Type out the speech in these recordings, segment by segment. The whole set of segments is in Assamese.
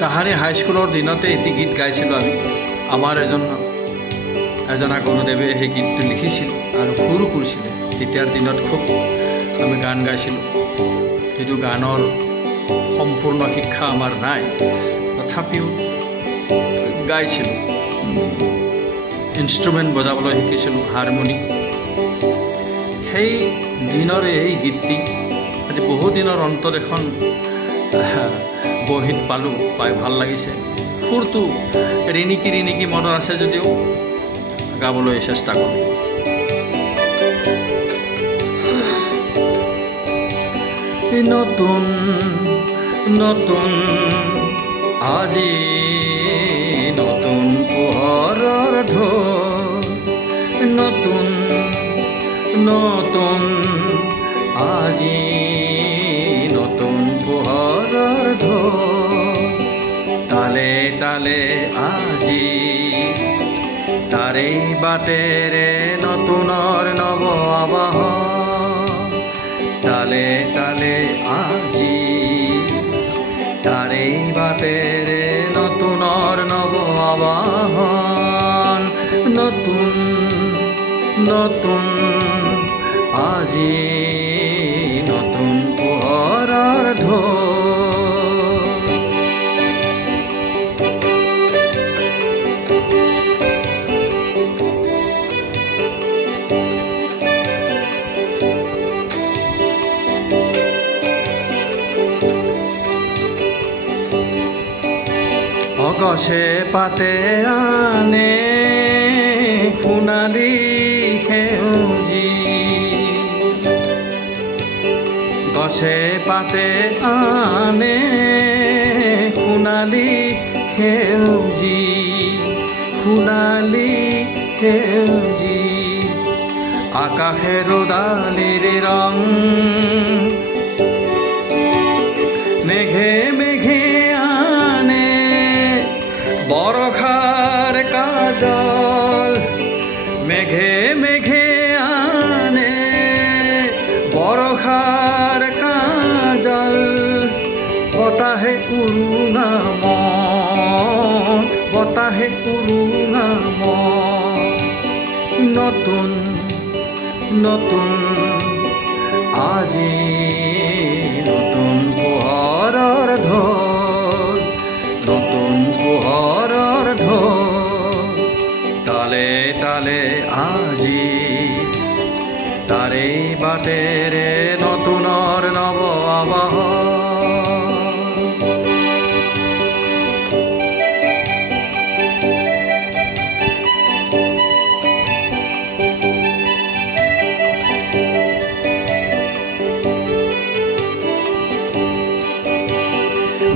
তাহাৰে হাইস্কুলৰ দিনতে এটি গীত গাইছিলোঁ আমি। আমাৰ এজনা গুৰুদেৱে সেই গীতটো লিখিছিল আৰু সুৰো কৰিছিলে। তেতিয়াৰ দিনত খুব আমি গান গাইছিলোঁ। যিটো গানৰ সম্পূৰ্ণ শিক্ষা আমাৰ নাই, তথাপিও গাইছিলোঁ। ইনষ্ট্ৰুমেণ্ট বজাবলৈ শিকিছিলোঁ, হাৰমনি। সেই দিনৰে এই গীতটি আজি বহু দিনৰ অন্তত এখন বহীত পালোঁ, পাই ভাল লাগিছে। সুৰটো ৰিণিকি মনত আছে যদিও গাবলৈ চেষ্টা কৰোঁ। নতুন নতুন আজি নতুন পোহৰৰ ঢৌ, নতুন নতুন আজি নতুন পোহৰৰ ঢৌ, তালে তালে আজি তাৰে বাটেৰে নতুনৰ নৱ আবাহ, তালে তালে আজি তাৰে বাটেৰে নতুনৰ নৱ আবাহন, নতুন নতুন আজি নতুন পোহৰৰ ঢৌ। গছে পাতে আনে সোণালী সেউজী, গছে পাতে আনে সোণালী সেউজী, সোণালী সেউজী, আকাশের ডালির রং মেঘে মেঘে আনে বরখার কাজল, মেঘে মেঘে আনে বরখার কাজল, বতাহে উৰুঙা মন, বতাহে উৰুঙা মন, নতুন নতুন আজি নতুন পোহৰৰ ঢৌ, নতুন পোহৰৰ ঢৌ, তালে তালে আজি তাৰে বাটেৰে নতুনৰ নৱ আবাহ।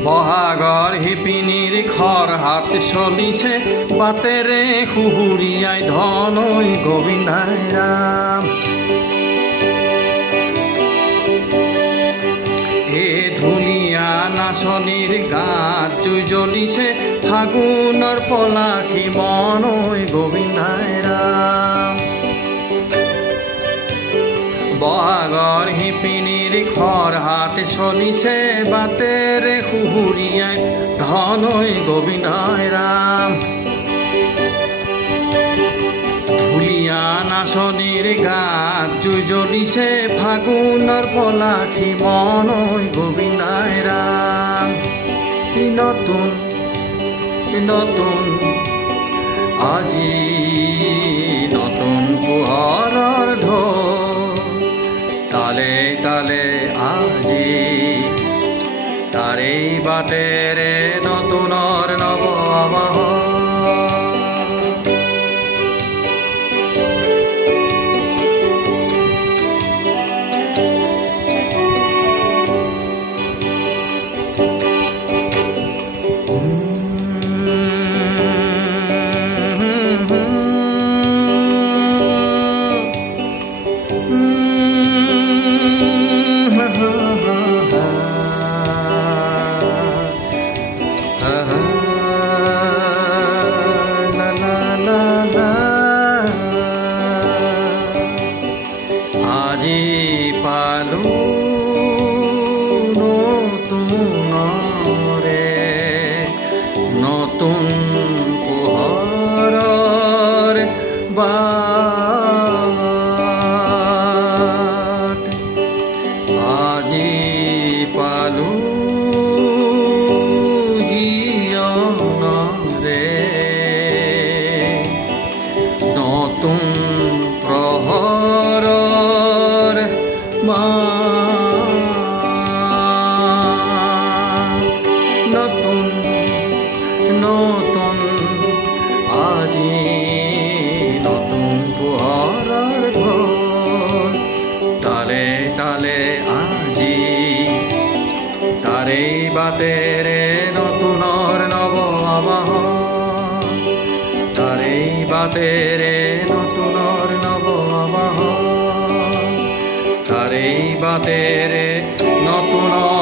বহাগৰ শিপিনীৰ খৰ হাত চলিছে বাটেৰে সুহুৰিয়াই ধনৈ গোবিন্দাই ৰাম, হে ধুনীয়া নাচনীৰ গাত জুই জ্বলিছে ফাগুনৰ পলাশী মনৈ গোবিন্দাই ৰাম, বহাগৰ শিপিনীৰ খৰ হাত চলিছে বাটেৰে সুহুৰিয়াই ধনৈ গোবিন্দাই ৰাম, ধুলীয়া নাচনীৰ গাত জুই জ্বলিছে ফাগুনৰ পলাশী মনৈ গোবিন্দাই ৰাম, নতুন নতুন আজি নতুন পোহৰৰ ঢৌ, তালে তালে আজি তাৰে বাটেৰে নতুনৰ নৱ আবাহ। নতুন পোহৰৰ বাট আজি পালো জীৱনৰে নতুন প্ৰহৰৰ মাত নতুন নতুন আজি নতুন পোহৰৰ ঢল তালে তালে আজি তাৰেই বাটেৰে নতুনৰ নৱ আবাহন তাৰেই বাটেৰে নতুনৰ নৱ আবাহন তাৰেই বাটেৰে নতুনৰ